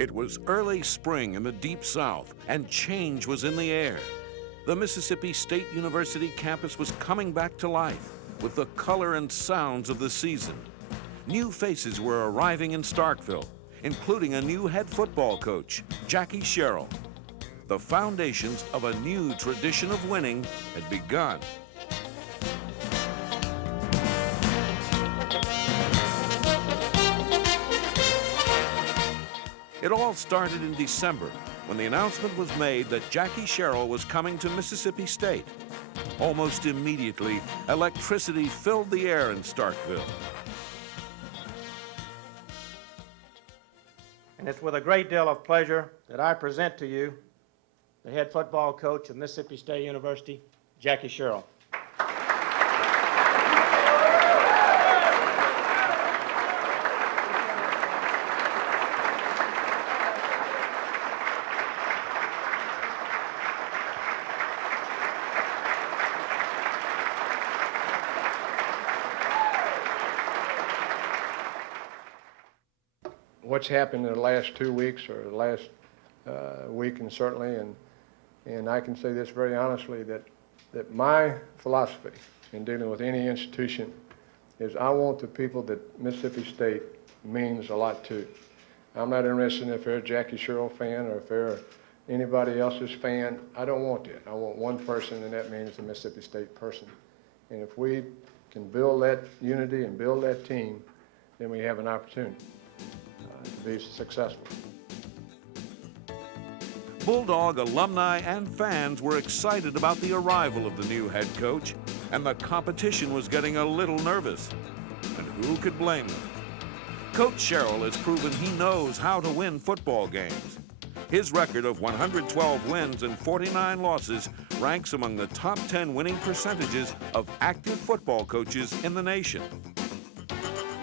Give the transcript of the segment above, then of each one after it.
It was early spring in the Deep South, and change was in the air. The Mississippi State University campus was coming back to life with the color and sounds of the season. New faces were arriving in Starkville, including a new head football coach, Jackie Sherrill. The foundations of a new tradition of winning had begun. It all started in December when the announcement was made that Jackie Sherrill was coming to Mississippi State. Almost immediately, electricity filled the air in Starkville. And it's with a great deal of pleasure that I present to you the head football coach of Mississippi State University, Jackie Sherrill. What's happened in the last 2 weeks or the last week, and certainly, and I can say this very honestly, that my philosophy in dealing with any institution is I want the people that Mississippi State means a lot to. I'm not interested in if they're a Jackie Sherrill fan or if they're anybody else's fan. I don't want that. I want one person, and that means the Mississippi State person. And if we can build that unity and build that team, then we have an opportunity to be successful. Bulldog alumni and fans were excited about the arrival of the new head coach, and the competition was getting a little nervous. And who could blame them? Coach Sherrill has proven he knows how to win football games. His record of 112 wins and 49 losses ranks among the top 10 winning percentages of active football coaches in the nation.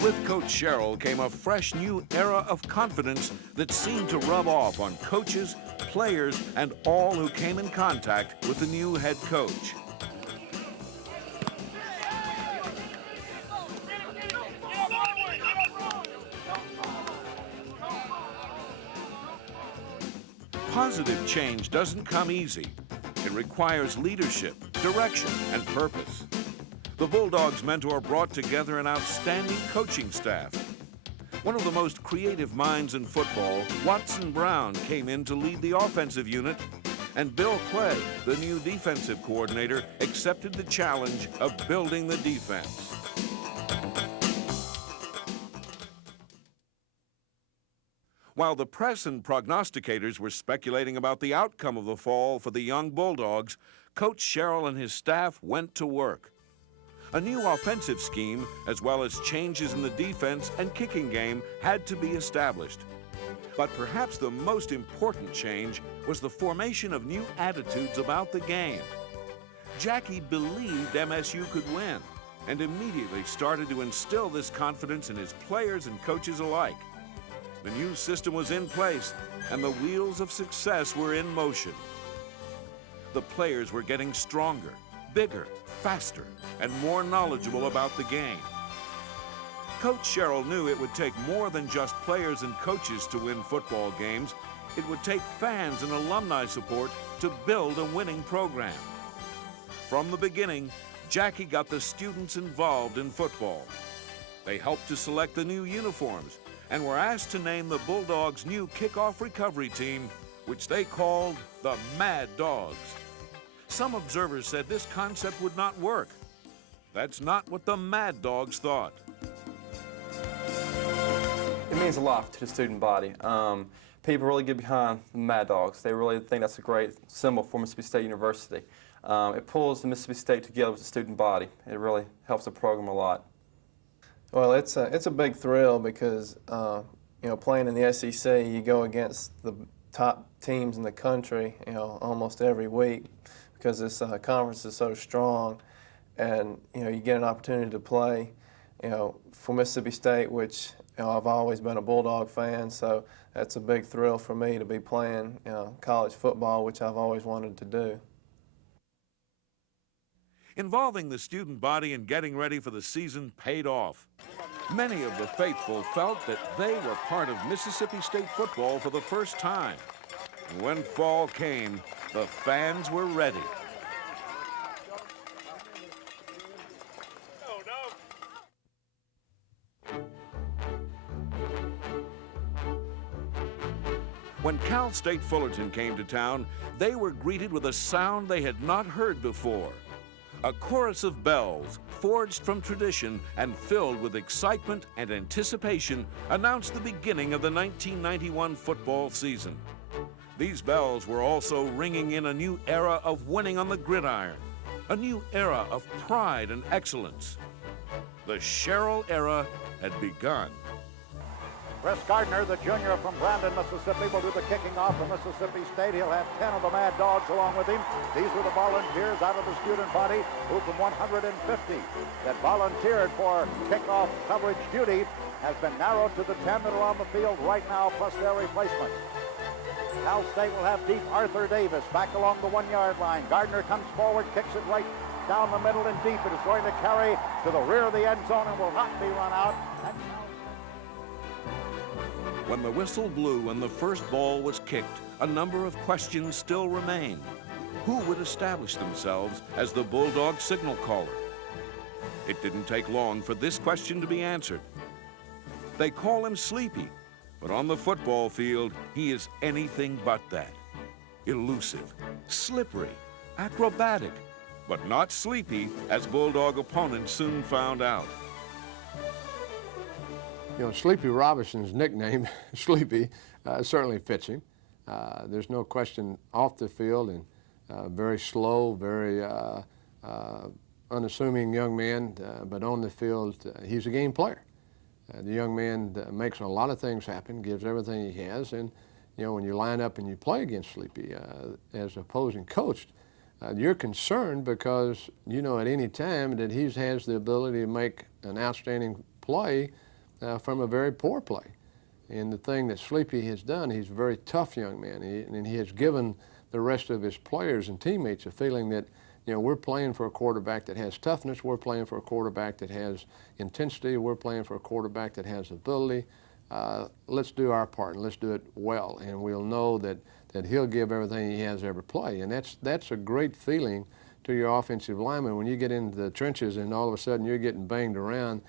With Coach Sherrill came a fresh new era of confidence that seemed to rub off on coaches, players, and all who came in contact with the new head coach. Positive change doesn't come easy. It requires leadership, direction, and purpose. The Bulldogs' mentor brought together an outstanding coaching staff. One of the most creative minds in football, Watson Brown, came in to lead the offensive unit, and Bill Clay, the new defensive coordinator, accepted the challenge of building the defense. While the press and prognosticators were speculating about the outcome of the fall for the young Bulldogs, Coach Sherrill and his staff went to work. A new offensive scheme, as well as changes in the defense and kicking game, had to be established. But perhaps the most important change was the formation of new attitudes about the game. Jackie believed MSU could win and immediately started to instill this confidence in his players and coaches alike. The new system was in place, and the wheels of success were in motion. The players were getting stronger, bigger, faster, and more knowledgeable about the game. Coach Sherrill knew it would take more than just players and coaches to win football games. It would take fans and alumni support to build a winning program. From the beginning, Jackie got the students involved in football. They helped to select the new uniforms and were asked to name the Bulldogs' new kickoff recovery team, which they called the Mad Dogs. Some observers said this concept would not work. That's not what the Mad Dogs thought. It means a lot to the student body. People really get behind the Mad Dogs. They really think that's a great symbol for Mississippi State University. It pulls the Mississippi State together with the student body. It really helps the program a lot. Well, it's a big thrill because you know, playing in the SEC, you go against the top teams in the country, you know, almost every week, because this conference is so strong, and you know, you get an opportunity to play, you know, for Mississippi State, which, you know, I've always been a Bulldog fan, so that's a big thrill for me to be playing, you know, college football, which I've always wanted to do. Involving the student body in getting ready for the season paid off. Many of the faithful felt that they were part of Mississippi State football for the first time. And when fall came, the fans were ready. When Cal State Fullerton came to town, they were greeted with a sound they had not heard before. A chorus of bells, forged from tradition and filled with excitement and anticipation, announced the beginning of the 1991 football season. These bells were also ringing in a new era of winning on the gridiron, a new era of pride and excellence. The Sherrill era had begun. Chris Gardner, the junior from Brandon, Mississippi, will do the kicking off for Mississippi State. He'll have 10 of the Mad Dogs along with him. These were the volunteers out of the student body who from 150 that volunteered for kickoff coverage duty has been narrowed to the 10 that are on the field right now, plus their replacements. Cal State will have deep Arthur Davis back along the 1-yard line. Gardner comes forward, kicks it right down the middle and deep. It is going to carry to the rear of the end zone and will not be run out. When the whistle blew and the first ball was kicked, a number of questions still remained. Who would establish themselves as the Bulldog signal caller? It didn't take long for this question to be answered. They call him Sleepy, but on the football field, he is anything but that. Elusive, slippery, acrobatic, but not sleepy, as Bulldog opponents soon found out. You know, Sleepy Robinson's nickname, Sleepy, certainly fits him. There's no question off the field, and very slow, very unassuming young man, but on the field, he's a game player. The young man makes a lot of things happen, gives everything he has, and you know, when you line up and you play against Sleepy as opposing coach, you're concerned because you know at any time that he has the ability to make an outstanding play from a very poor play. And the thing that Sleepy has done, he's a very tough young man, and he has given the rest of his players and teammates a feeling that, you know, we're playing for a quarterback that has toughness, we're playing for a quarterback that has intensity, we're playing for a quarterback that has ability. Let's do our part, and let's do it well, and we'll know that he'll give everything he has every play. And that's a great feeling to your offensive lineman when you get into the trenches and all of a sudden you're getting banged around,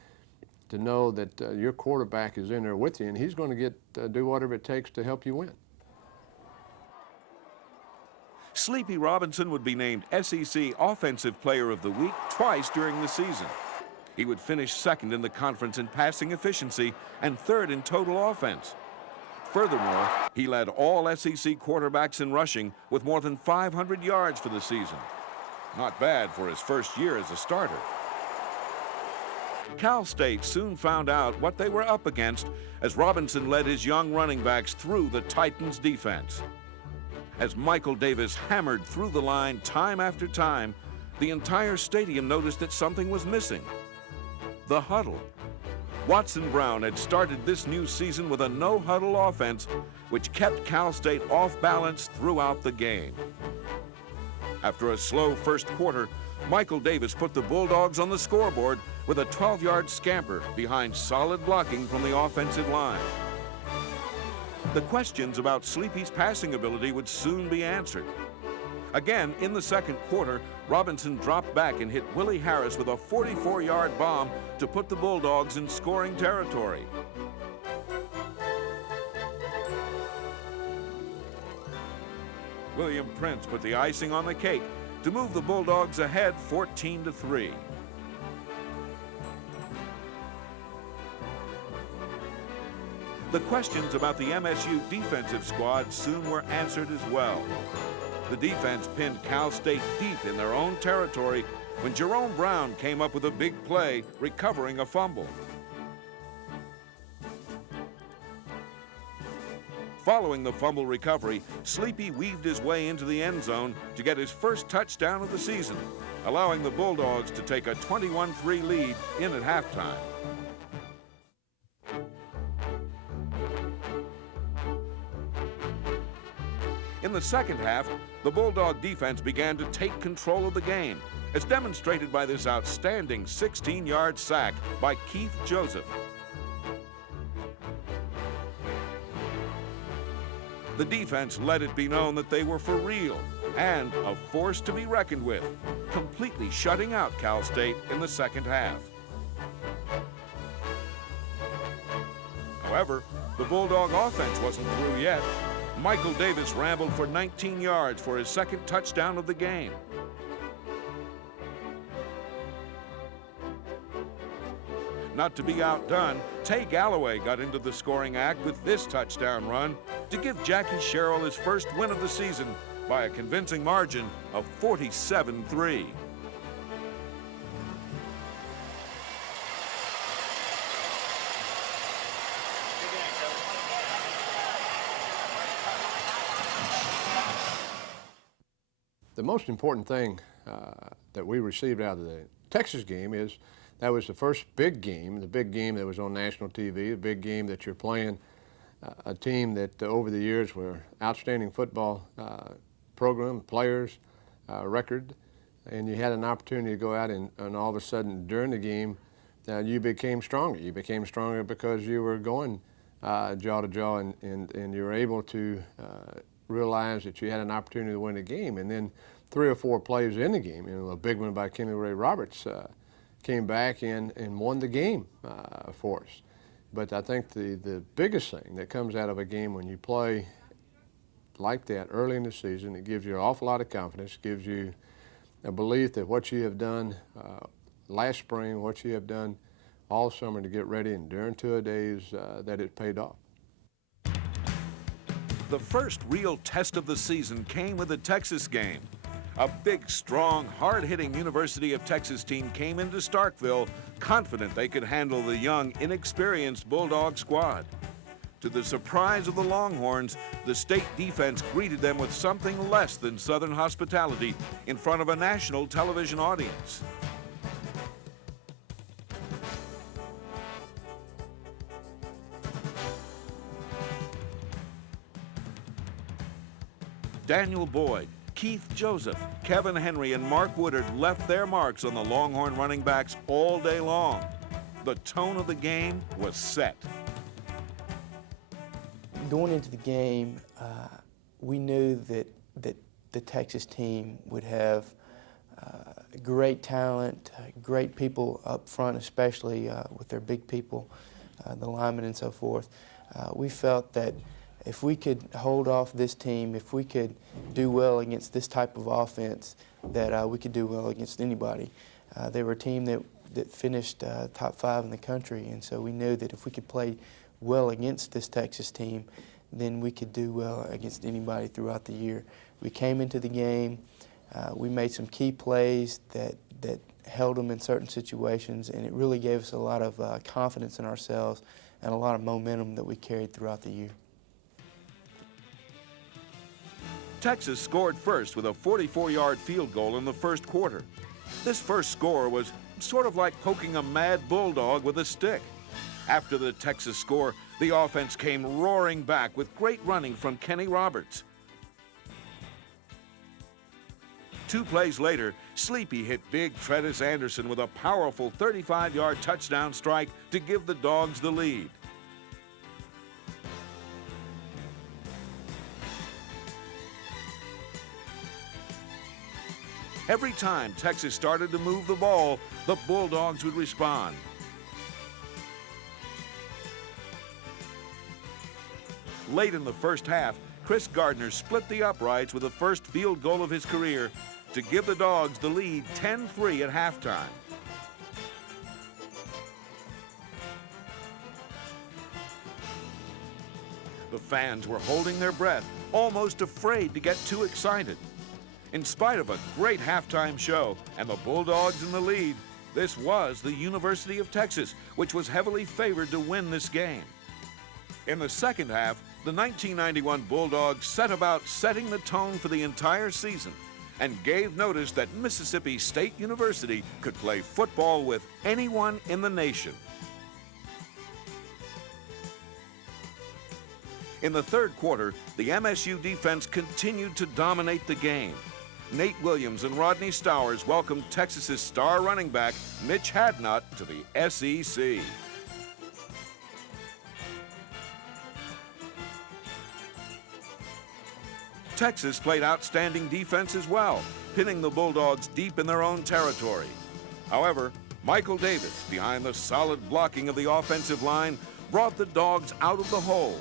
to know that your quarterback is in there with you, and he's going to do whatever it takes to help you win. Sleepy Robinson would be named SEC Offensive Player of the Week twice during the season. He would finish second in the conference in passing efficiency and third in total offense. Furthermore, he led all SEC quarterbacks in rushing with more than 500 yards for the season. Not bad for his first year as a starter. Cal State soon found out what they were up against as Robinson led his young running backs through the Titans' defense. As Michael Davis hammered through the line time after time, the entire stadium noticed that something was missing: the huddle. Watson Brown had started this new season with a no-huddle offense, which kept Cal State off balance throughout the game. After a slow first quarter, Michael Davis put the Bulldogs on the scoreboard with a 12-yard scamper behind solid blocking from the offensive line. The questions about Sleepy's passing ability would soon be answered. Again, in the second quarter, Robinson dropped back and hit Willie Harris with a 44-yard bomb to put the Bulldogs in scoring territory. William Prince put the icing on the cake to move the Bulldogs ahead 14-3. The questions about the MSU defensive squad soon were answered as well. The defense pinned Cal State deep in their own territory when Jerome Brown came up with a big play, recovering a fumble. Following the fumble recovery, Sleepy weaved his way into the end zone to get his first touchdown of the season, allowing the Bulldogs to take a 21-3 lead in at halftime. In the second half, the Bulldog defense began to take control of the game, as demonstrated by this outstanding 16-yard sack by Keith Joseph. The defense let it be known that they were for real and a force to be reckoned with, completely shutting out Cal State in the second half. However, the Bulldog offense wasn't through yet. Michael Davis rambled for 19 yards for his second touchdown of the game. Not to be outdone, Tay Galloway got into the scoring act with this touchdown run to give Jackie Sherrill his first win of the season by a convincing margin of 47-3. The most important thing that we received out of the Texas game is that was the first big game, the big game that was on national TV, the big game that you're playing a team that over the years were outstanding football program, players, record, and you had an opportunity to go out and all of a sudden during the game you became stronger. You became stronger because you were going jaw to jaw and you were able to realize that you had an opportunity to win the game. And then 3 or 4 plays in the game, a big one by Kenny Ray Roberts, came back and won the game for us. But I think the biggest thing that comes out of a game when you play like that early in the season, it gives you an awful lot of confidence, gives you a belief that what you have done last spring, what you have done all summer to get ready and during 2 days, that it paid off. The first real test of the season came with the Texas game. A big, strong, hard-hitting University of Texas team came into Starkville confident they could handle the young, inexperienced Bulldog squad. To the surprise of the Longhorns, the state defense greeted them with something less than Southern hospitality in front of a national television audience. Daniel Boyd, Keith Joseph, Kevin Henry, and Mark Woodard left their marks on the Longhorn running backs all day long. The tone of the game was set. Going into the game, we knew that the Texas team would have great talent, great people up front, especially with their big people, the linemen and so forth. We felt that if we could hold off this team, if we could do well against this type of offense, that we could do well against anybody. They were a team that finished top 5 in the country, and so we knew that if we could play well against this Texas team, then we could do well against anybody throughout the year. We came into the game, we made some key plays that held them in certain situations, and it really gave us a lot of confidence in ourselves and a lot of momentum that we carried throughout the year. Texas scored first with a 44-yard field goal in the first quarter. This first score was sort of like poking a mad bulldog with a stick. After the Texas score, the offense came roaring back with great running from Kenny Roberts. 2 plays later, Sleepy hit big Tretis Anderson with a powerful 35-yard touchdown strike to give the Dogs the lead. Every time Texas started to move the ball, the Bulldogs would respond. Late in the first half, Chris Gardner split the uprights with the first field goal of his career to give the Dogs the lead 10-3 at halftime. The fans were holding their breath, almost afraid to get too excited. In spite of a great halftime show and the Bulldogs in the lead, this was the University of Texas, which was heavily favored to win this game. In the second half, the 1991 Bulldogs set about setting the tone for the entire season and gave notice that Mississippi State University could play football with anyone in the nation. In the third quarter, the MSU defense continued to dominate the game. Nate Williams and Rodney Stowers welcomed Texas's star running back, Mitch Hadnot, to the SEC. Texas played outstanding defense as well, pinning the Bulldogs deep in their own territory. However, Michael Davis, behind the solid blocking of the offensive line, brought the Dogs out of the hole.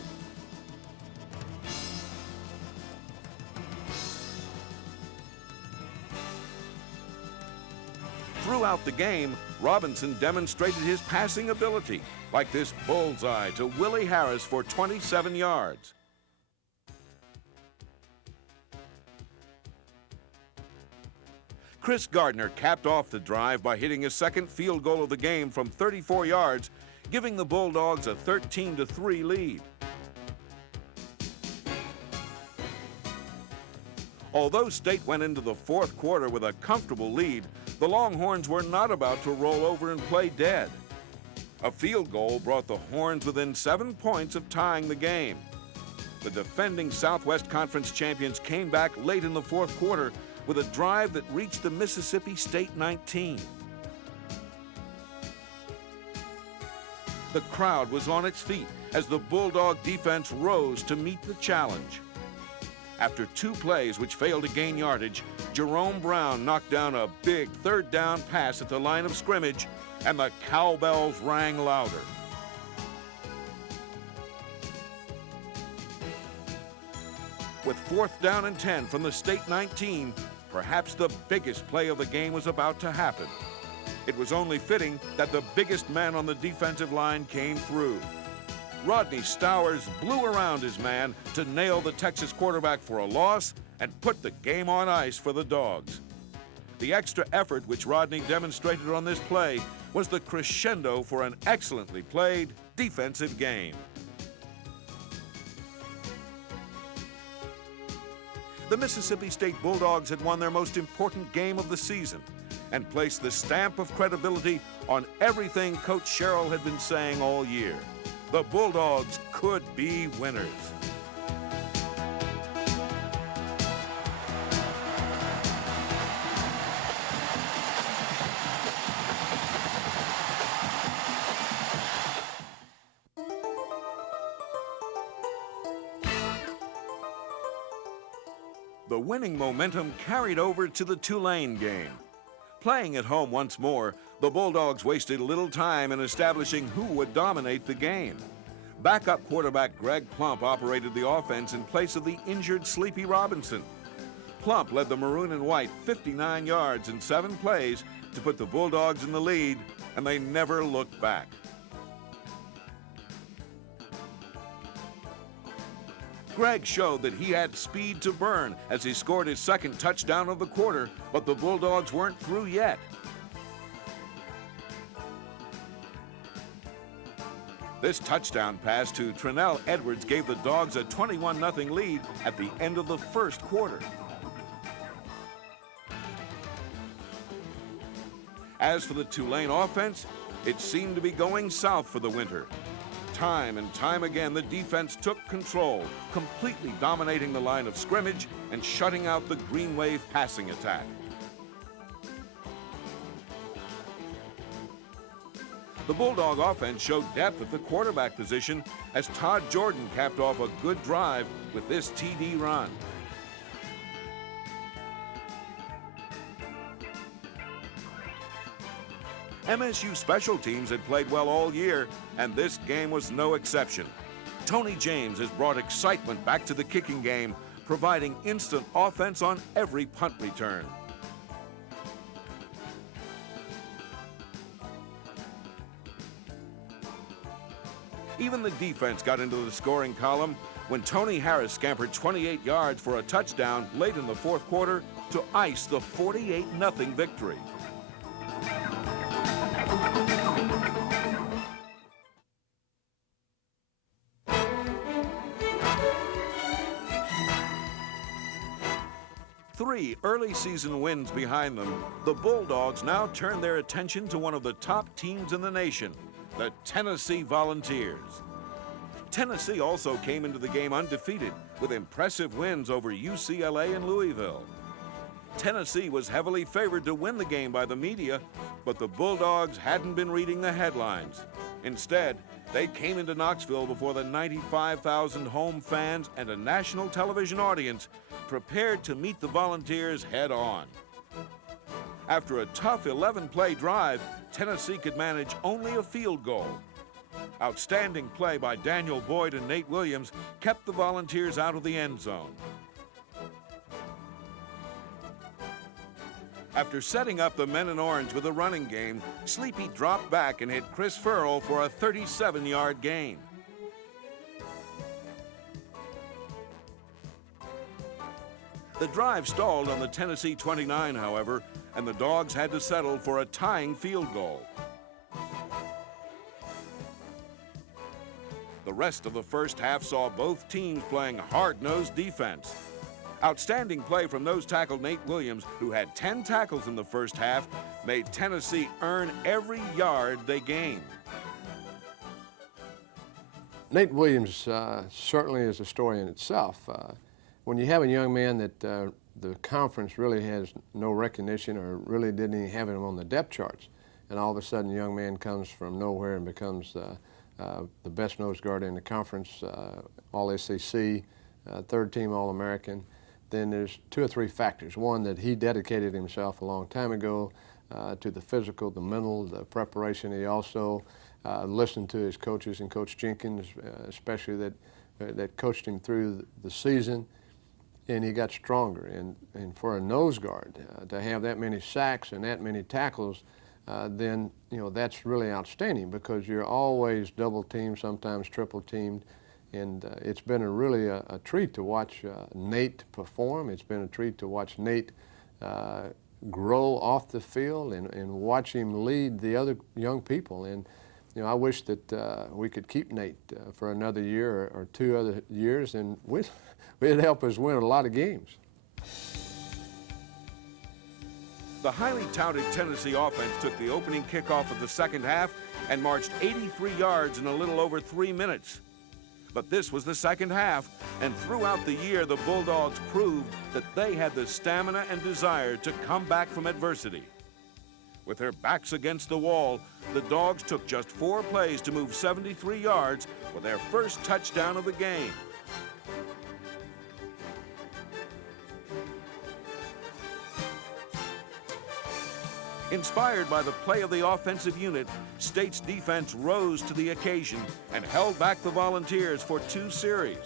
Throughout the game, Robinson demonstrated his passing ability, like this bullseye to Willie Harris for 27 yards. Chris Gardner capped off the drive by hitting his second field goal of the game from 34 yards, giving the Bulldogs a 13-3 lead. Although State went into the fourth quarter with a comfortable lead, the Longhorns were not about to roll over and play dead. A field goal brought the Horns within 7 points of tying the game. The defending Southwest Conference champions came back late in the fourth quarter with a drive that reached the Mississippi State 19. The crowd was on its feet as the Bulldog defense rose to meet the challenge. After 2 plays which failed to gain yardage, Jerome Brown knocked down a big third down pass at the line of scrimmage, and the cowbells rang louder. With 4th down and 10 from the State 19, perhaps the biggest play of the game was about to happen. It was only fitting that the biggest man on the defensive line came through. Rodney Stowers blew around his man to nail the Texas quarterback for a loss and put the game on ice for the Dogs. The extra effort which Rodney demonstrated on this play was the crescendo for an excellently played defensive game. The Mississippi State Bulldogs had won their most important game of the season and placed the stamp of credibility on everything Coach Sherrill had been saying all year. The Bulldogs could be winners. The winning momentum carried over to the Tulane game. Playing at home once more, the Bulldogs wasted little time in establishing who would dominate the game. Backup quarterback Greg Plump operated the offense in place of the injured Sleepy Robinson. Plump led the Maroon and White 59 yards in 7 plays to put the Bulldogs in the lead, and they never looked back. Greg showed that he had speed to burn as he scored his second touchdown of the quarter, but the Bulldogs weren't through yet. This touchdown pass to Trinell Edwards gave the Dogs a 21-0 lead at the end of the first quarter. As for the Tulane offense, it seemed to be going south for the winter. Time and time again, the defense took control, completely dominating the line of scrimmage and shutting out the Green Wave passing attack. The Bulldog offense showed depth at the quarterback position as Todd Jordan capped off a good drive with this TD run. MSU special teams had played well all year, and this game was no exception. Tony James has brought excitement back to the kicking game, providing instant offense on every punt return. Even the defense got into the scoring column when Tony Harris scampered 28 yards for a touchdown late in the fourth quarter to ice the 48-0 victory. Three early season wins behind them, the Bulldogs now turn their attention to one of the top teams in the nation, the Tennessee Volunteers. Tennessee also came into the game undefeated with impressive wins over UCLA and Louisville. Tennessee was heavily favored to win the game by the media, but the Bulldogs hadn't been reading the headlines. Instead, they came into Knoxville before the 95,000 home fans and a national television audience prepared to meet the Volunteers head on. After a tough 11-play drive, Tennessee could manage only a field goal. Outstanding play by Daniel Boyd and Nate Williams kept the Volunteers out of the end zone. After setting up the men in orange with a running game, Sleepy dropped back and hit Chris Sherrill for a 37-yard gain. The drive stalled on the Tennessee 29, however, and the Dogs had to settle for a tying field goal. The rest of the first half saw both teams playing hard-nosed defense. Outstanding play from nose tackle Nate Williams, who had 10 tackles in the first half, made Tennessee earn every yard they gained. Nate Williams certainly is a story in itself. When you have a young man that the conference really has no recognition or really didn't even have him on the depth charts, and all of a sudden a young man comes from nowhere and becomes the best nose guard in the conference, All-SEC, third-team All-American, then there's 2 or 3 factors. One, that he dedicated himself a long time ago to the physical, the mental, the preparation. He also listened to his coaches and Coach Jenkins, especially that coached him through the season, and he got stronger. And for a nose guard to have that many sacks and that many tackles, then that's really outstanding, because you're always double teamed, sometimes triple teamed. And it's been really a treat to watch Nate perform. It's been a treat to watch Nate grow off the field and watch him lead the other young people. And I wish that we could keep Nate for another year or 2 other years, and it'd help us win a lot of games. The highly touted Tennessee offense took the opening kickoff of the second half and marched 83 yards in a little over 3 minutes. But this was the second half, and throughout the year, the Bulldogs proved that they had the stamina and desire to come back from adversity. With their backs against the wall, the Dogs took just 4 plays to move 73 yards for their first touchdown of the game. Inspired by the play of the offensive unit, State's defense rose to the occasion and held back the Volunteers for 2 series.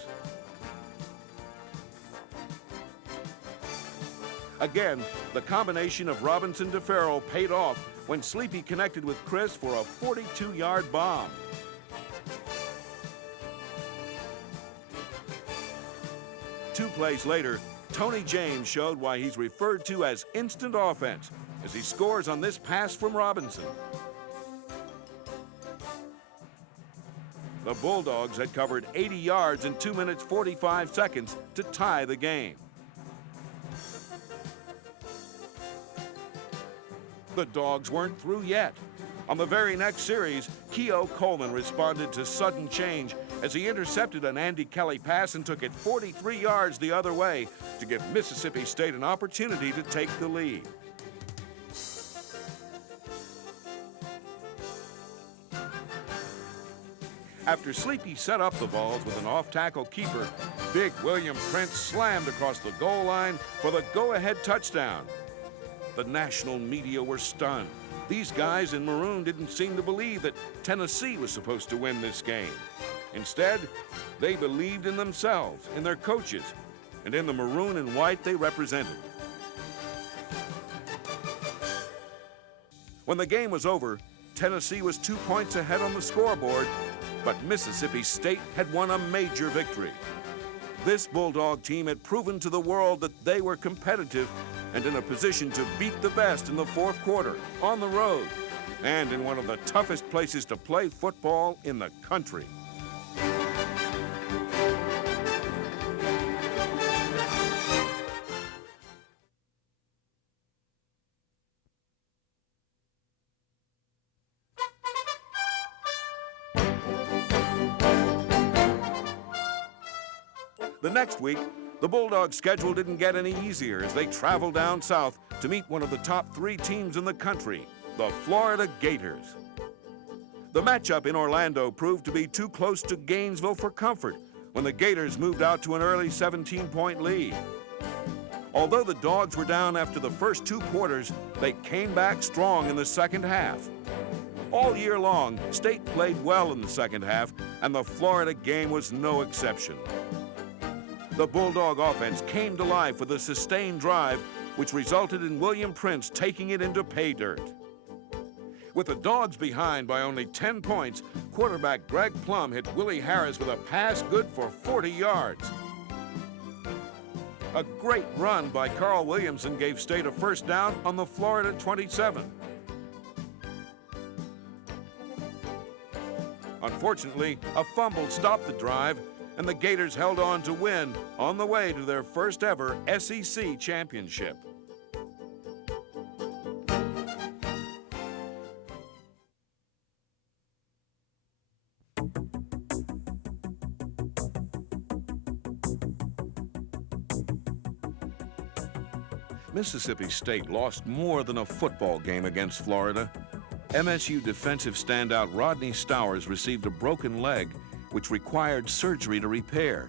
Again, the combination of Robinson to Farrell paid off when Sleepy connected with Chris for a 42-yard bomb. Two plays later, Tony James showed why he's referred to as instant offense, as he scores on this pass from Robinson. The Bulldogs had covered 80 yards in 2 minutes 45 seconds to tie the game. The Dogs weren't through yet. On the very next series, Keough Coleman responded to sudden change as he intercepted an Andy Kelly pass and took it 43 yards the other way to give Mississippi State an opportunity to take the lead. After Sleepy set up the Vols with an off-tackle keeper, big William Prince slammed across the goal line for the go-ahead touchdown. The national media were stunned. These guys in maroon didn't seem to believe that Tennessee was supposed to win this game. Instead, they believed in themselves, in their coaches, and in the maroon and white they represented. When the game was over, Tennessee was 2 points ahead on the scoreboard, but Mississippi State had won a major victory. This Bulldog team had proven to the world that they were competitive and in a position to beat the best in the fourth quarter, on the road, and in one of the toughest places to play football in the country. The next week, the Bulldogs' schedule didn't get any easier as they traveled down south to meet one of the top 3 teams in the country, the Florida Gators. The matchup in Orlando proved to be too close to Gainesville for comfort when the Gators moved out to an early 17-point lead. Although the Dogs were down after the first 2 quarters, they came back strong in the second half. All year long, State played well in the second half, and the Florida game was no exception. The Bulldog offense came to life with a sustained drive, which resulted in William Prince taking it into pay dirt. With the Dogs behind by only 10 points, quarterback Greg Plum hit Willie Harris with a pass good for 40 yards. A great run by Carl Williamson gave State a first down on the Florida 27. Unfortunately, a fumble stopped the drive, and the Gators held on to win on the way to their first ever SEC championship. Mississippi State lost more than a football game against Florida. MSU defensive standout Rodney Stowers received a broken leg, which required surgery to repair.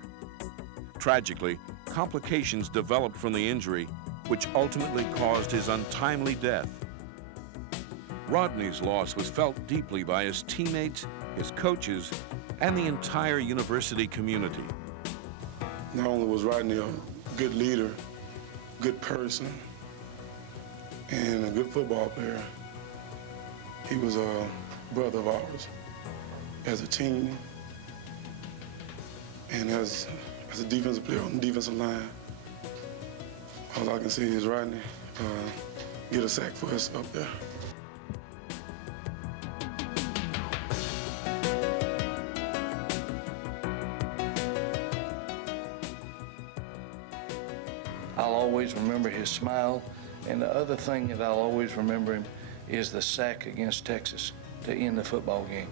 Tragically, complications developed from the injury, which ultimately caused his untimely death. Rodney's loss was felt deeply by his teammates, his coaches, and the entire university community. Not only was Rodney a good leader, good person, and a good football player, he was a brother of ours as a team and as a defensive player on the defensive line. All I can see is Rodney get a sack for us up there. I'll always remember his smile, and the other thing that I'll always remember him is the sack against Texas to end the football game.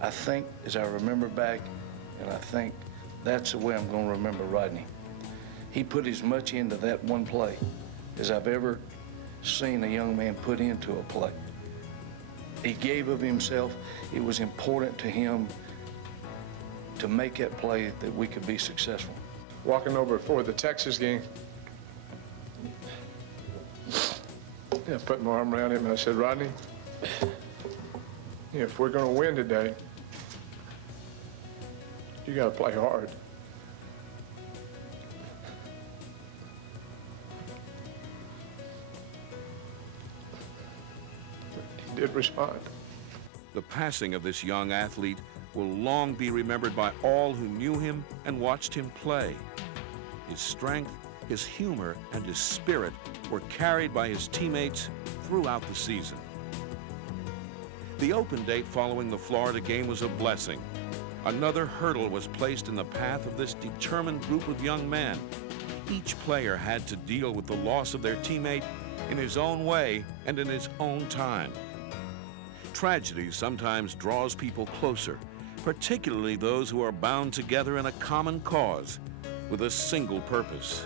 I think, as I remember back, and I think that's the way I'm going to remember Rodney. He put as much into that one play as I've ever seen a young man put into a play. He gave of himself. It was important to him to make that play that we could be successful. Walking over for the Texas game, I put my arm around him and I said, Rodney, if we're going to win today, you got to play hard. He did respond. The passing of this young athlete will long be remembered by all who knew him and watched him play. His strength, his humor, and his spirit were carried by his teammates throughout the season. The open date following the Florida game was a blessing. Another hurdle was placed in the path of this determined group of young men. Each player had to deal with the loss of their teammate in his own way and in his own time. Tragedy sometimes draws people closer, particularly those who are bound together in a common cause with a single purpose.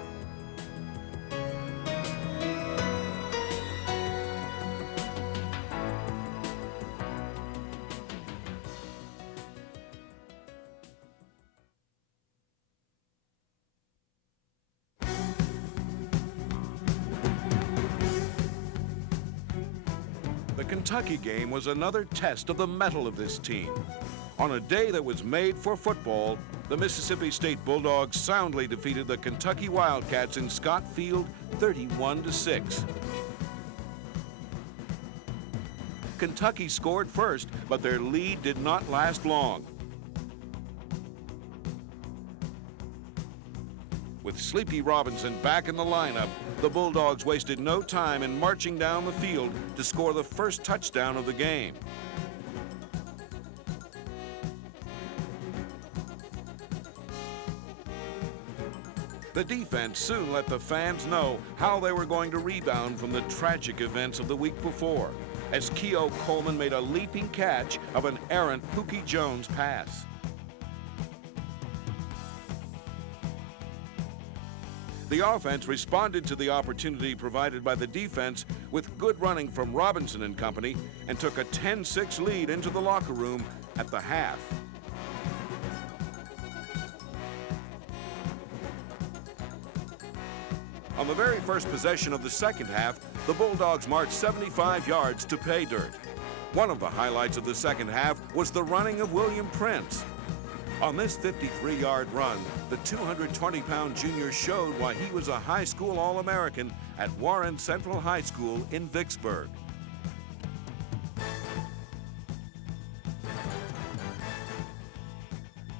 The Kentucky game was another test of the mettle of this team. On a day that was made for football, the Mississippi State Bulldogs soundly defeated the Kentucky Wildcats in Scott Field 31-6. Kentucky scored first, but their lead did not last long. With Sleepy Robinson back in the lineup, the Bulldogs wasted no time in marching down the field to score the first touchdown of the game. The defense soon let the fans know how they were going to rebound from the tragic events of the week before, as Keough Coleman made a leaping catch of an errant Pookie Jones pass. The offense responded to the opportunity provided by the defense with good running from Robinson and company and took a 10-6 lead into the locker room at the half. On the very first possession of the second half, the Bulldogs marched 75 yards to pay dirt. One of the highlights of the second half was the running of William Prince. On this 53-yard run, the 220-pound junior showed why he was a high school All-American at Warren Central High School in Vicksburg.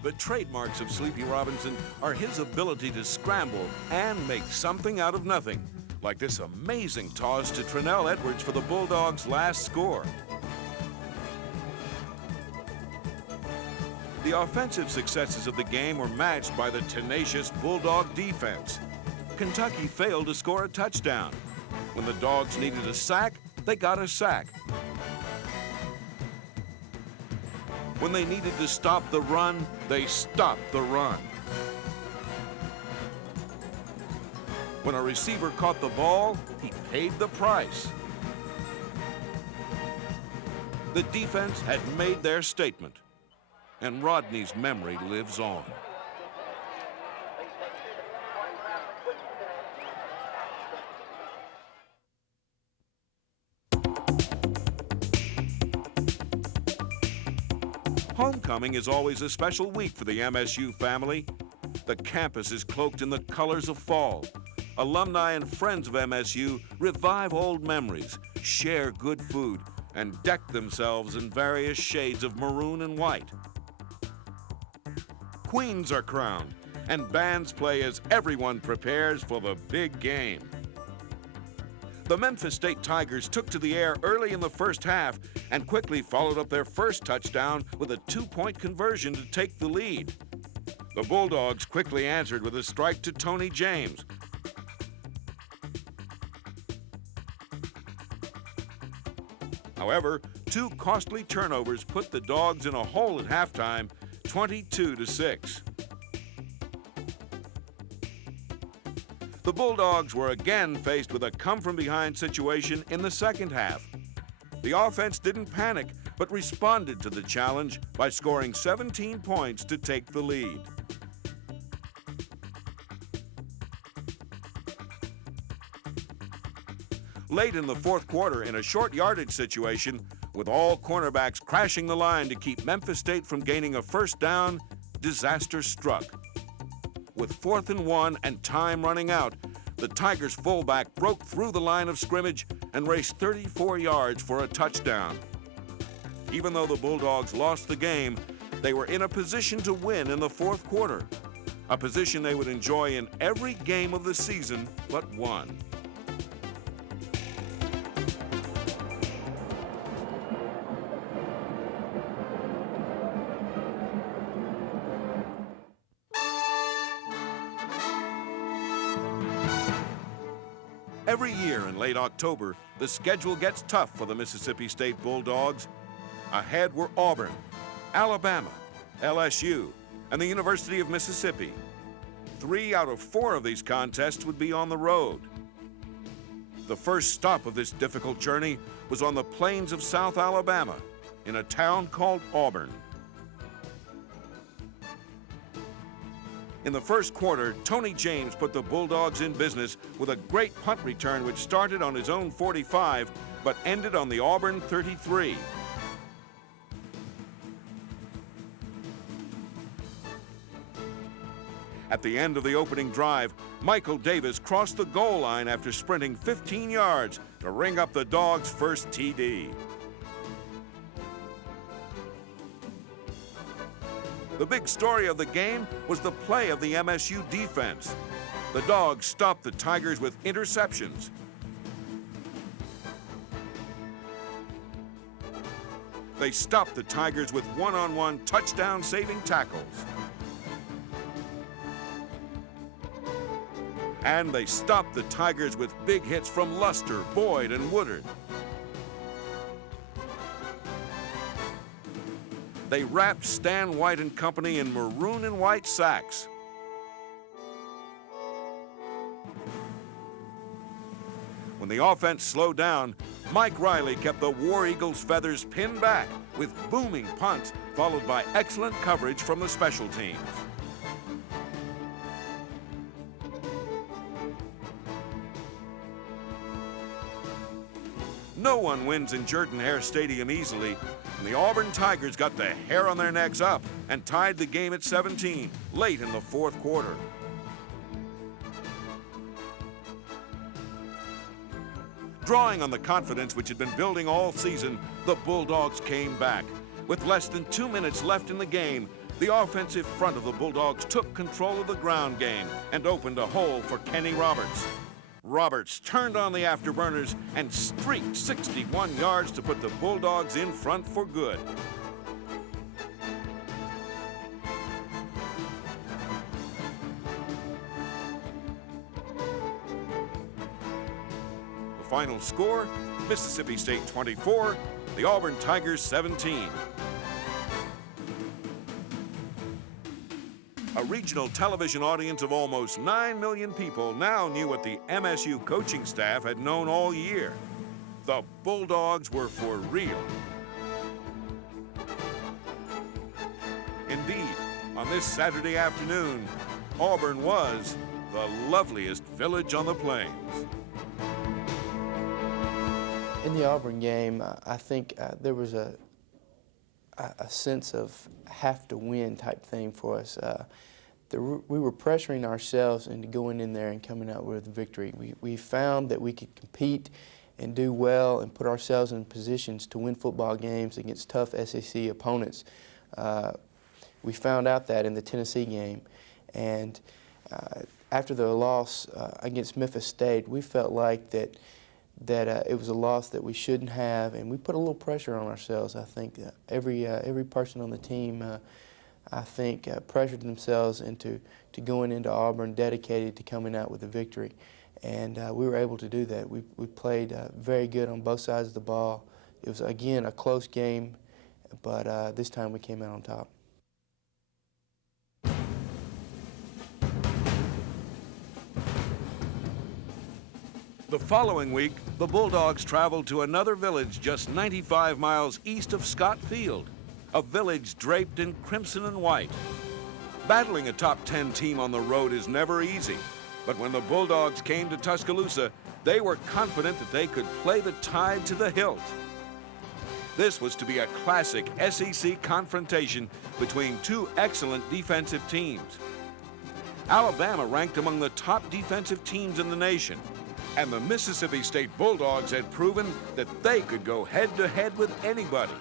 The trademarks of Sleepy Robinson are his ability to scramble and make something out of nothing, like this amazing toss to Trinell Edwards for the Bulldogs' last score. The offensive successes of the game were matched by the tenacious Bulldog defense. Kentucky failed to score a touchdown. When the Dogs needed a sack, they got a sack. When they needed to stop the run, they stopped the run. When a receiver caught the ball, he paid the price. The defense had made their statement, and Rodney's memory lives on. Homecoming is always a special week for the MSU family. The campus is cloaked in the colors of fall. Alumni and friends of MSU revive old memories, share good food, and deck themselves in various shades of maroon and white. Queens are crowned, and bands play as everyone prepares for the big game. The Memphis State Tigers took to the air early in the first half and quickly followed up their first touchdown with a 2-point conversion to take the lead. The Bulldogs quickly answered with a strike to Tony James. However, 2 costly turnovers put the Dogs in a hole at halftime, 22-6. The Bulldogs were again faced with a come-from-behind situation in the second half. The offense didn't panic, but responded to the challenge by scoring 17 points to take the lead. Late in the fourth quarter, in a short yardage situation, with all cornerbacks crashing the line to keep Memphis State from gaining a first down, disaster struck. With 4th and 1 and time running out, the Tigers fullback broke through the line of scrimmage and raced 34 yards for a touchdown. Even though the Bulldogs lost the game, they were in a position to win in the fourth quarter, a position they would enjoy in every game of the season but one. Every year in late October, the schedule gets tough for the Mississippi State Bulldogs. Ahead were Auburn, Alabama, LSU, and the University of Mississippi. 3 out of 4 of these contests would be on the road. The first stop of this difficult journey was on the plains of South Alabama, in a town called Auburn. In the first quarter, Tony James put the Bulldogs in business with a great punt return which started on his own 45 but ended on the Auburn 33. At the end of the opening drive, Michael Davis crossed the goal line after sprinting 15 yards to ring up the Dogs' first TD. The big story of the game was the play of the MSU defense. The Dogs stopped the Tigers with interceptions. They stopped the Tigers with one-on-one touchdown-saving tackles. And they stopped the Tigers with big hits from Luster, Boyd, and Woodard. They wrapped Stan White and company in maroon and white sacks. When the offense slowed down, Mike Riley kept the War Eagles' feathers pinned back with booming punts, followed by excellent coverage from the special teams. No one wins in Jordan-Hare Stadium easily, and the Auburn Tigers got the hair on their necks up and tied the game at 17 late in the fourth quarter. Drawing on the confidence which had been building all season, the Bulldogs came back. With less than 2 minutes left in the game, the offensive front of the Bulldogs took control of the ground game and opened a hole for Kenny Roberts. Roberts turned on the afterburners and streaked 61 yards to put the Bulldogs in front for good. The final score, Mississippi State 24, the Auburn Tigers 17. A regional television audience of almost 9 million people now knew what the MSU coaching staff had known all year. The Bulldogs were for real. Indeed, on this Saturday afternoon, Auburn was the loveliest village on the plains. In the Auburn game, I think there was a sense of have to win type thing for us. We were pressuring ourselves into going in there and coming out with a victory. We found that we could compete and do well and put ourselves in positions to win football games against tough SEC opponents. We found out that in the Tennessee game. And after the loss against Memphis State, we felt like that it was a loss that we shouldn't have, and we put a little pressure on ourselves. I think every person on the team, I think, pressured themselves into going into Auburn dedicated to coming out with a victory, and we were able to do that. We played very good on both sides of the ball. It was, again, a close game, but this time we came out on top. The following week, the Bulldogs traveled to another village just 95 miles east of Scott Field, a village draped in crimson and white. Battling a top 10 team on the road is never easy, but when the Bulldogs came to Tuscaloosa, they were confident that they could play the Tide to the hilt. This was to be a classic SEC confrontation between two excellent defensive teams. Alabama ranked among the top defensive teams in the nation, and the Mississippi State Bulldogs had proven that they could go head-to-head with anybody.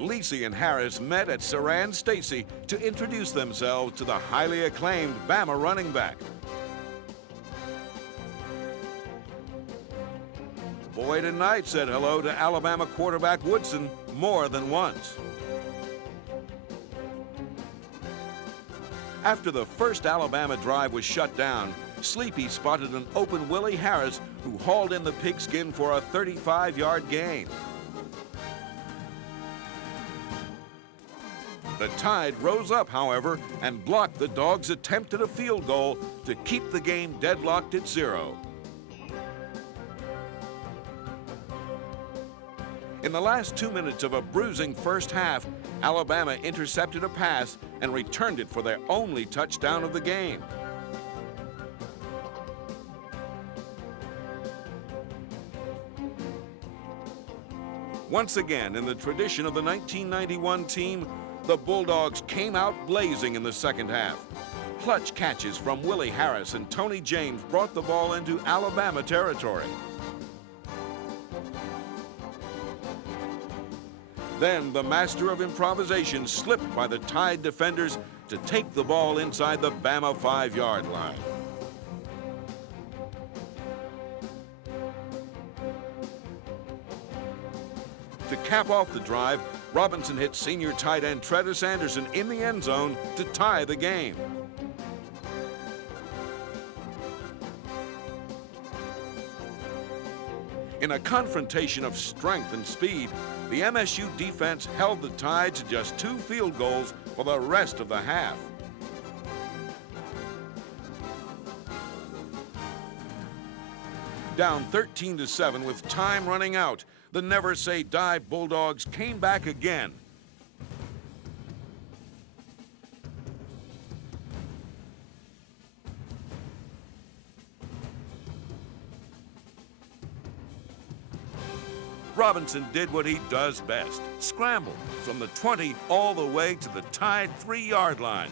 Lisi and Harris met at Saran Stacy to introduce themselves to the highly acclaimed Bama running back. Boyd and Knight said hello to Alabama quarterback Woodson more than once. After the first Alabama drive was shut down, Sleepy spotted an open Willie Harris who hauled in the pigskin for a 35-yard gain. The Tide rose up, however, and blocked the Dogs' attempt at a field goal to keep the game deadlocked at 0. In the last 2 minutes of a bruising first half, Alabama intercepted a pass and returned it for their only touchdown of the game. Once again, in the tradition of the 1991 team, the Bulldogs came out blazing in the second half. Clutch catches from Willie Harris and Tony James brought the ball into Alabama territory. Then the master of improvisation slipped by the Tide defenders to take the ball inside the Bama 5-yard line. To cap off the drive, Robinson hit senior tight end Trevis Anderson in the end zone to tie the game. In a confrontation of strength and speed, the MSU defense held the Tide to just 2 field goals for the rest of the half. Down 13-7 with time running out, the Never Say Die Bulldogs came back again. Robinson did what he does best, scramble from the 20 all the way to the tied 3-yard line.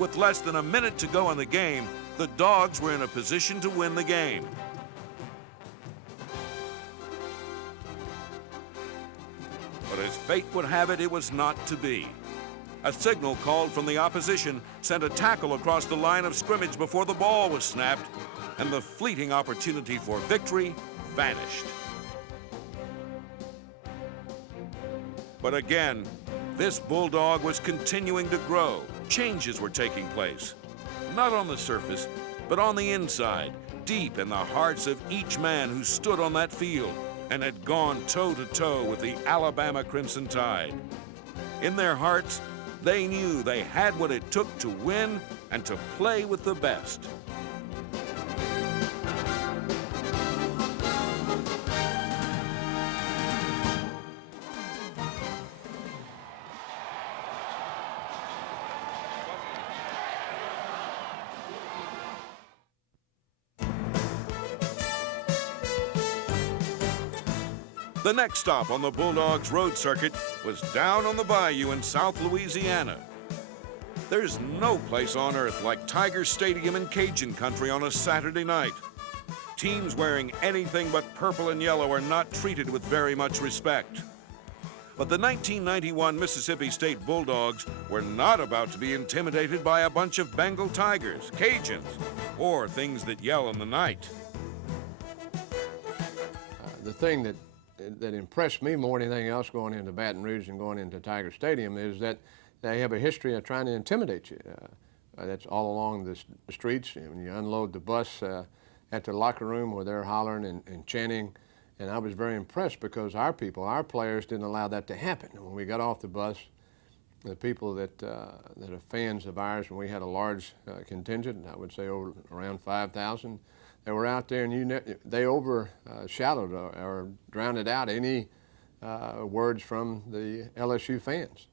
With less than a minute to go in the game, the Dogs were in a position to win the game. But as fate would have it, it was not to be. A signal called from the opposition sent a tackle across the line of scrimmage before the ball was snapped, and the fleeting opportunity for victory vanished. But again, this Bulldog was continuing to grow. Changes were taking place. Not on the surface, but on the inside, deep in the hearts of each man who stood on that field and had gone toe-to-toe with the Alabama Crimson Tide. In their hearts, they knew they had what it took to win and to play with the best. The next stop on the Bulldogs' road circuit was down on the bayou in South Louisiana. There's no place on earth like Tiger Stadium in Cajun country on a Saturday night. Teams wearing anything but purple and yellow are not treated with very much respect. But the 1991 Mississippi State Bulldogs were not about to be intimidated by a bunch of Bengal Tigers, Cajuns, or things that yell in the night. The thing that impressed me more than anything else going into Baton Rouge and going into Tiger Stadium is that they have a history of trying to intimidate you. That's all along the streets. When you unload the bus at the locker room where they're hollering and chanting. And I was very impressed because our people, our players, didn't allow that to happen. When we got off the bus, the people that are fans of ours, and we had a large contingent, I would say around 5,000, they were out there, and they overshadowed or drowned out any words from the LSU fans.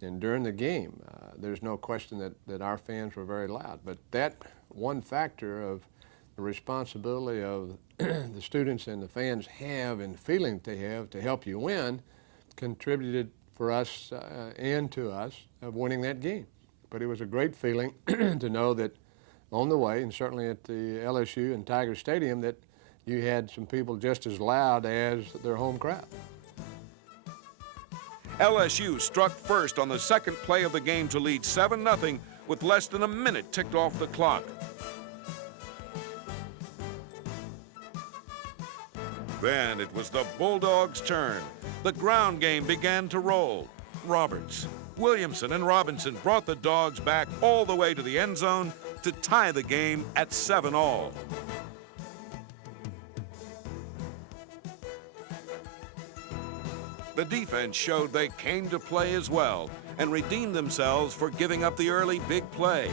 And during the game, there's no question that our fans were very loud. But that one factor of the responsibility of the students and the fans have and the feeling they have to help you win contributed for us and to us of winning that game. But it was a great feeling to know that on the way, and certainly at the LSU and Tiger Stadium, that you had some people just as loud as their home crowd. LSU struck first on the second play of the game to lead 7-0 with less than a minute ticked off the clock. Then it was the Bulldogs' turn. The ground game began to roll. Roberts, Williamson, and Robinson brought the Dogs back all the way to the end zone to tie the game at 7-all. The defense showed they came to play as well and redeemed themselves for giving up the early big play.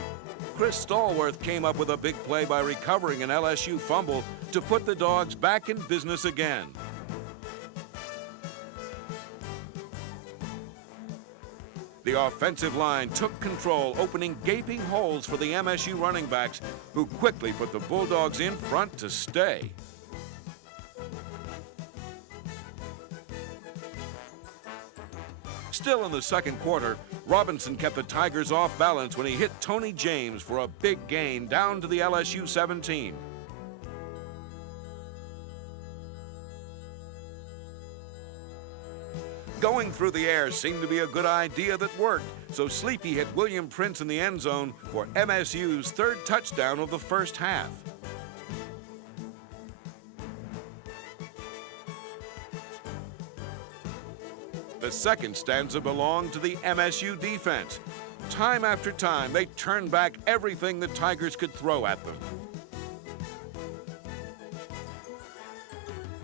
Chris Stallworth came up with a big play by recovering an LSU fumble to put the Dogs back in business again. The offensive line took control, opening gaping holes for the MSU running backs, who quickly put the Bulldogs in front to stay. Still in the second quarter, Robinson kept the Tigers off balance when he hit Tony James for a big gain down to the LSU 17. Going through the air seemed to be a good idea that worked, so Sleepy hit William Prince in the end zone for MSU's third touchdown of the first half. The second stanza belonged to the MSU defense. Time after time, they turned back everything the Tigers could throw at them.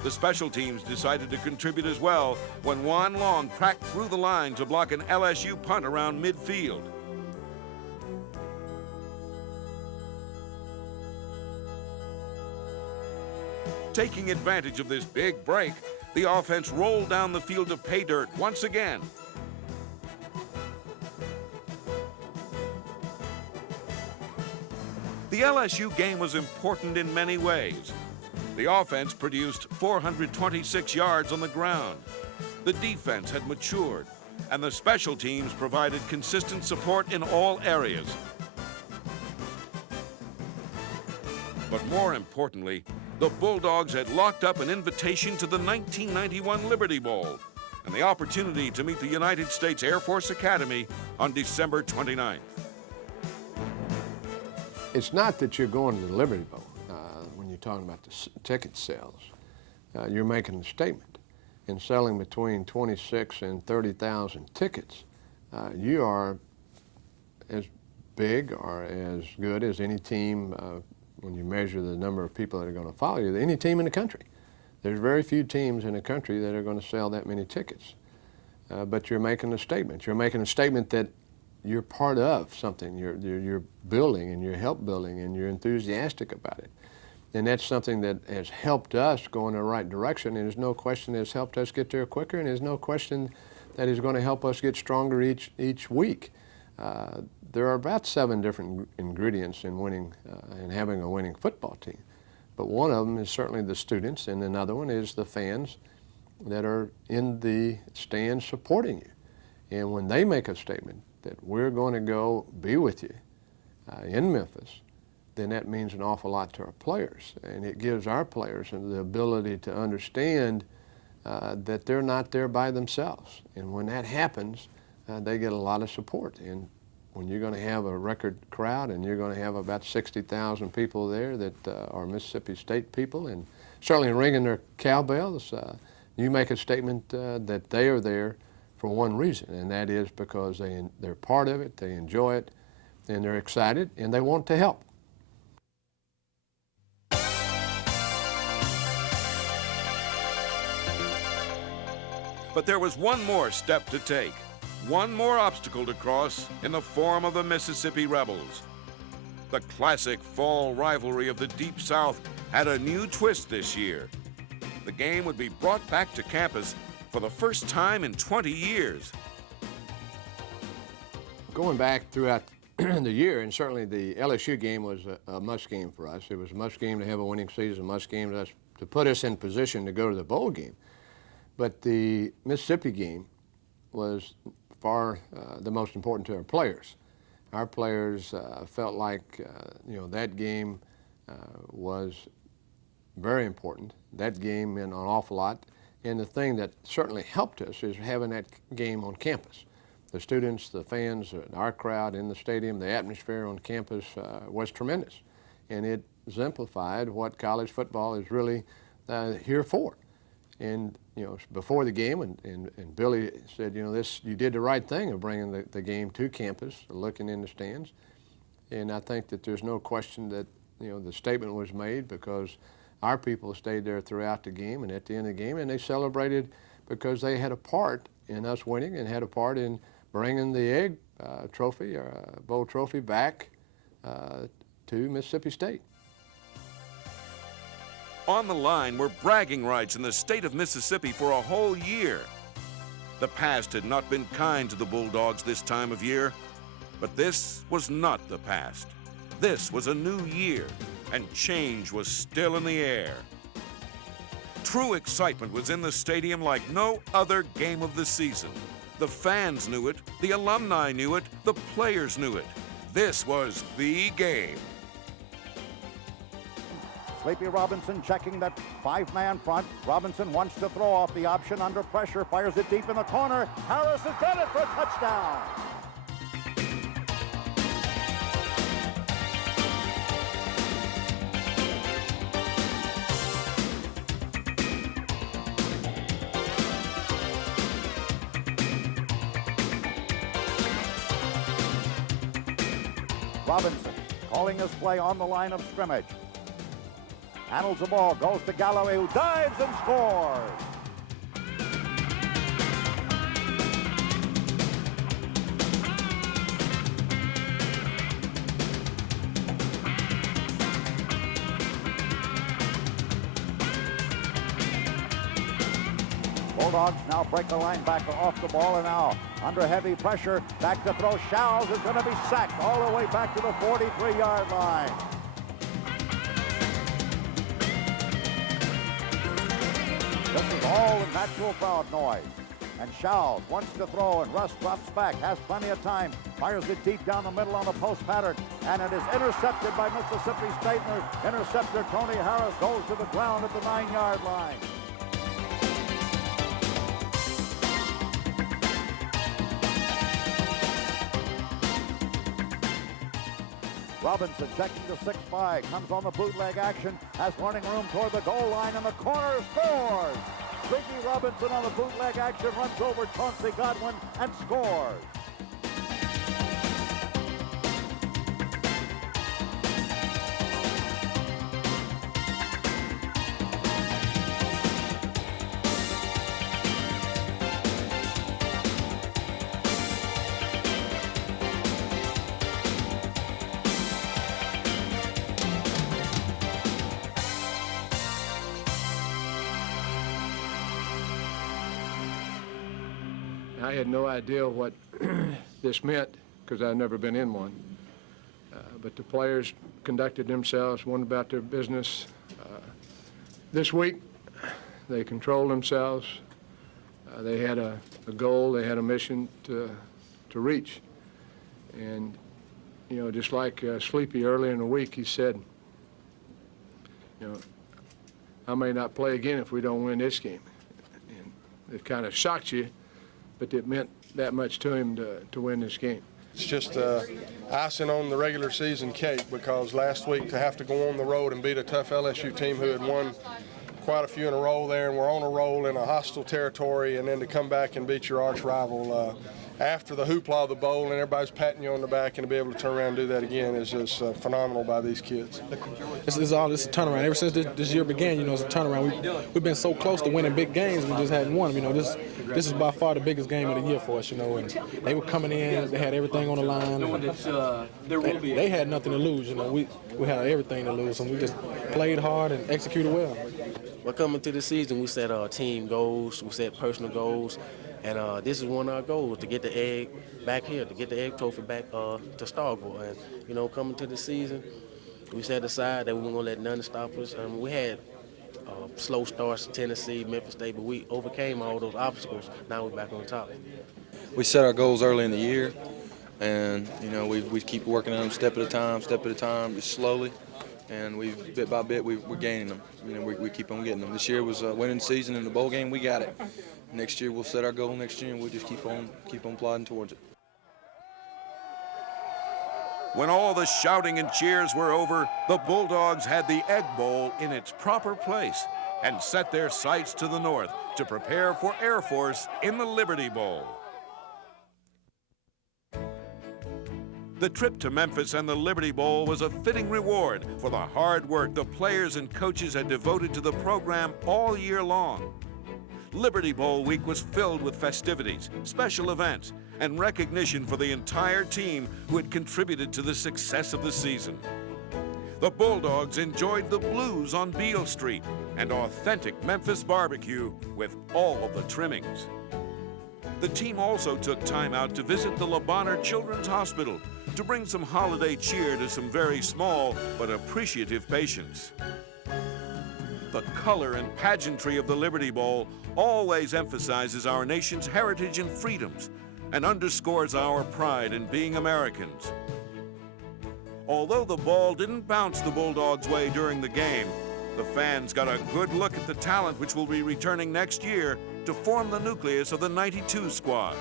The special teams decided to contribute as well when Juan Long cracked through the line to block an LSU punt around midfield. Taking advantage of this big break, the offense rolled down the field of pay dirt once again. The LSU game was important in many ways. The offense produced 426 yards on the ground. The defense had matured, and the special teams provided consistent support in all areas. But more importantly, the Bulldogs had locked up an invitation to the 1991 Liberty Bowl and the opportunity to meet the United States Air Force Academy on December 29th. It's not that you're going to the Liberty Bowl when you're talking about the ticket sales. You're making a statement. In selling between 26 and 30,000 tickets, you are as big or as good as any team when you measure the number of people that are going to follow you, any team in the country. There's very few teams in the country that are going to sell that many tickets. But you're making a statement. You're making a statement that you're part of something. You're building, and you're help building, and you're enthusiastic about it. And that's something that has helped us go in the right direction, and there's no question it's helped us get there quicker, and there's no question that is going to help us get stronger each week. There are about 7 different ingredients in winning and having a winning football team. But one of them is certainly the students, and another one is the fans that are in the stands supporting you. And when they make a statement that we're going to go be with you in Memphis, then that means an awful lot to our players. And it gives our players the ability to understand that they're not there by themselves. And when that happens, they get a lot of support. And when you're going to have a record crowd and you're going to have about 60,000 people there that are Mississippi State people and certainly ringing their cowbells, you make a statement that they are there for one reason, and that is because they're part of it, they enjoy it, and they're excited, and they want to help. But there was one more step to take, one more obstacle to cross in the form of the Mississippi Rebels. The classic fall rivalry of the Deep South had a new twist this year. The game would be brought back to campus for the first time in 20 years. Going back throughout the year, and certainly the LSU game was a must game for us. It was a must game to have a winning season, a must game to put us in position to go to the bowl game. But the Mississippi game was far the most important to our players. Our players felt like that game was very important. That game meant an awful lot. And the thing that certainly helped us is having that game on campus. The students, the fans, our crowd in the stadium, the atmosphere on campus was tremendous. And it exemplified what college football is really here for. And before the game, and Billy said, you did the right thing of bringing the game to campus, looking in the stands. And I think that there's no question that the statement was made because our people stayed there throughout the game and at the end of the game, and they celebrated because they had a part in us winning and had a part in bringing the egg trophy or bowl trophy back to Mississippi State. On the line were bragging rights in the state of Mississippi for a whole year. The past had not been kind to the Bulldogs this time of year, but this was not the past. This was a new year, and change was still in the air. True excitement was in the stadium like no other game of the season. The fans knew it, the alumni knew it, the players knew it. This was the game. Sleepy Robinson checking that 5-man front. Robinson wants to throw off the option under pressure, fires it deep in the corner. Harris has got it for a touchdown. Robinson calling his play on the line of scrimmage. Handles the ball, goes to Galloway, who dives and scores. Bulldogs now break the linebacker off the ball, and now under heavy pressure, back to throw. Sherrill is going to be sacked all the way back to the 43-yard line. This is all the natural crowd noise. And Sherrill wants to throw, and Russ drops back, has plenty of time, fires it deep down the middle on the post pattern, and it is intercepted by Mississippi State. And their interceptor, Tony Harris, goes to the ground at the 9-yard line. Robinson checking the 6'5", comes on the bootleg action, has running room toward the goal line, and the corner scores! Ricky Robinson on the bootleg action runs over Chauncey Godwin and scores. I had no idea what this meant because I'd never been in one. But the players conducted themselves, went about their business. This week, they controlled themselves. They had a goal, they had a mission to reach. And, you know, just like Sleepy earlier in the week, he said, you know, I may not play again if we don't win this game. And it kind of shocked you, but it meant that much to him to win this game. It's just icing on the regular season cake, because last week to have to go on the road and beat a tough LSU team who had won quite a few in a row there, and we're on a roll in a hostile territory, and then to come back and beat your arch rival after the hoopla of the bowl and everybody's patting you on the back, and to be able to turn around and do that again is just phenomenal by these kids. This is a turnaround. Ever since this year began, you know, it's a turnaround. We've been so close to winning big games, we just hadn't won them. You know, this is by far the biggest game of the year for us, you know, and they were coming in, they had everything on the line. They had nothing to lose, you know. We had everything to lose, and we just played hard and executed well. Well, coming to the season, we set team goals, we set personal goals, and this is one of our goals, to get the egg back here, to get the egg trophy back to Starkville. And, you know, coming to the season, we set aside that we weren't going to let nothing stop us. We had slow starts to Tennessee, Memphis State, but we overcame all those obstacles. Now we're back on top. We set our goals early in the year, and, you know, we keep working on them step at a time, just slowly. And bit by bit, we're gaining them. You know, we keep on getting them. This year was a winning season in the bowl game. We got it. Next year, we'll set our goal next year, and we'll just keep on plodding towards it. When all the shouting and cheers were over, the Bulldogs had the Egg Bowl in its proper place and set their sights to the north to prepare for Air Force in the Liberty Bowl. The trip to Memphis and the Liberty Bowl was a fitting reward for the hard work the players and coaches had devoted to the program all year long. Liberty Bowl week was filled with festivities, special events, and recognition for the entire team who had contributed to the success of the season. The Bulldogs enjoyed the blues on Beale Street and authentic Memphis barbecue with all of the trimmings. The team also took time out to visit the Le Bonheur Children's Hospital to bring some holiday cheer to some very small but appreciative patients. The color and pageantry of the Liberty Bowl always emphasizes our nation's heritage and freedoms and underscores our pride in being Americans. Although the ball didn't bounce the Bulldogs' way during the game, the fans got a good look at the talent which will be returning next year to form the nucleus of the '92 squad.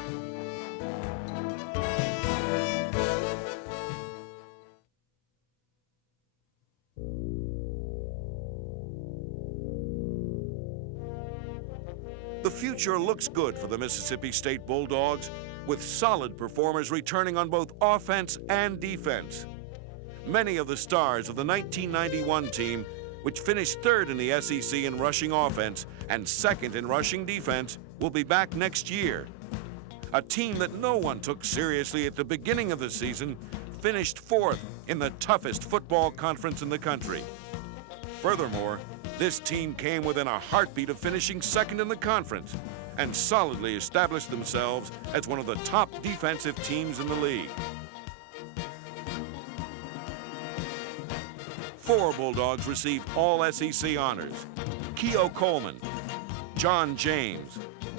The future looks good for the Mississippi State Bulldogs, with solid performers returning on both offense and defense. Many of the stars of the 1991 team, which finished third in the SEC in rushing offense and second in rushing defense, will be back next year. A team that no one took seriously at the beginning of the season finished fourth in the toughest football conference in the country. Furthermore, this team came within a heartbeat of finishing second in the conference and solidly established themselves as one of the top defensive teams in the league. 4 Bulldogs received all SEC honors: Keogh Coleman, John James,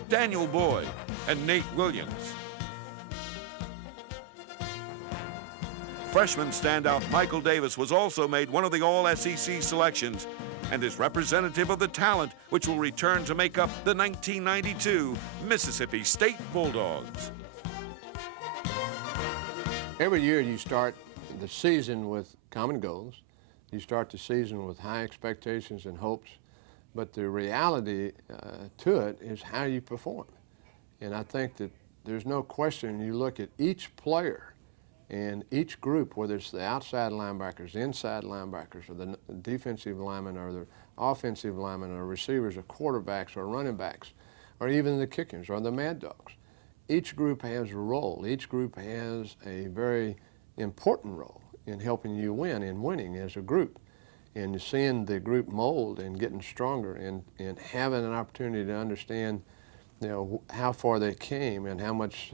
Daniel Boyd, and Nate Williams. Freshman standout Michael Davis was also made one of the All-SEC selections and is representative of the talent which will return to make up the 1992 Mississippi State Bulldogs. Every year you start the season with common goals. You start the season with high expectations and hopes, but the reality to it is how you perform. And I think that there's no question, you look at each player and each group, whether it's the outside linebackers, inside linebackers, or the defensive linemen, or the offensive linemen, or receivers, or quarterbacks, or running backs, or even the kickers, or the Mad Dogs. Each group has a role. Each group has a very important role in helping you win, in winning as a group. And seeing the group mold and getting stronger and having an opportunity to understand, how far they came and how much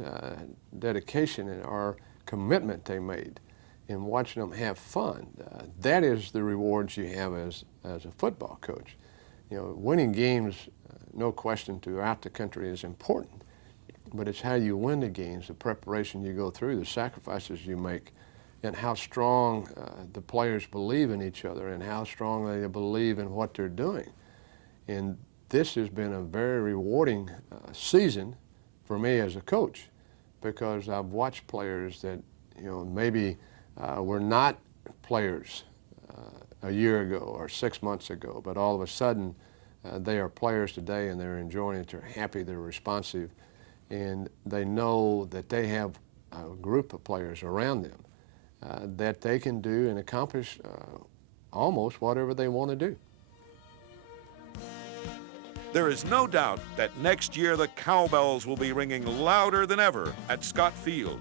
dedication or commitment they made, and watching them have fun. That is the rewards you have as a football coach. Winning games, no question, throughout the country is important, but it's how you win the games, the preparation you go through, the sacrifices you make, and how strong the players believe in each other and how strongly they believe in what they're doing. And this has been a very rewarding season for me as a coach, because I've watched players that, maybe were not players a year ago or 6 months ago, but all of a sudden they are players today, and they're enjoying it, they're happy, they're responsive, and they know that they have a group of players around them that they can do and accomplish almost whatever they want to do. There is no doubt that next year the cowbells will be ringing louder than ever at Scott Field,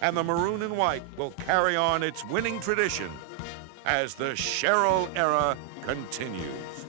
and the maroon and white will carry on its winning tradition as the Sherrill era continues.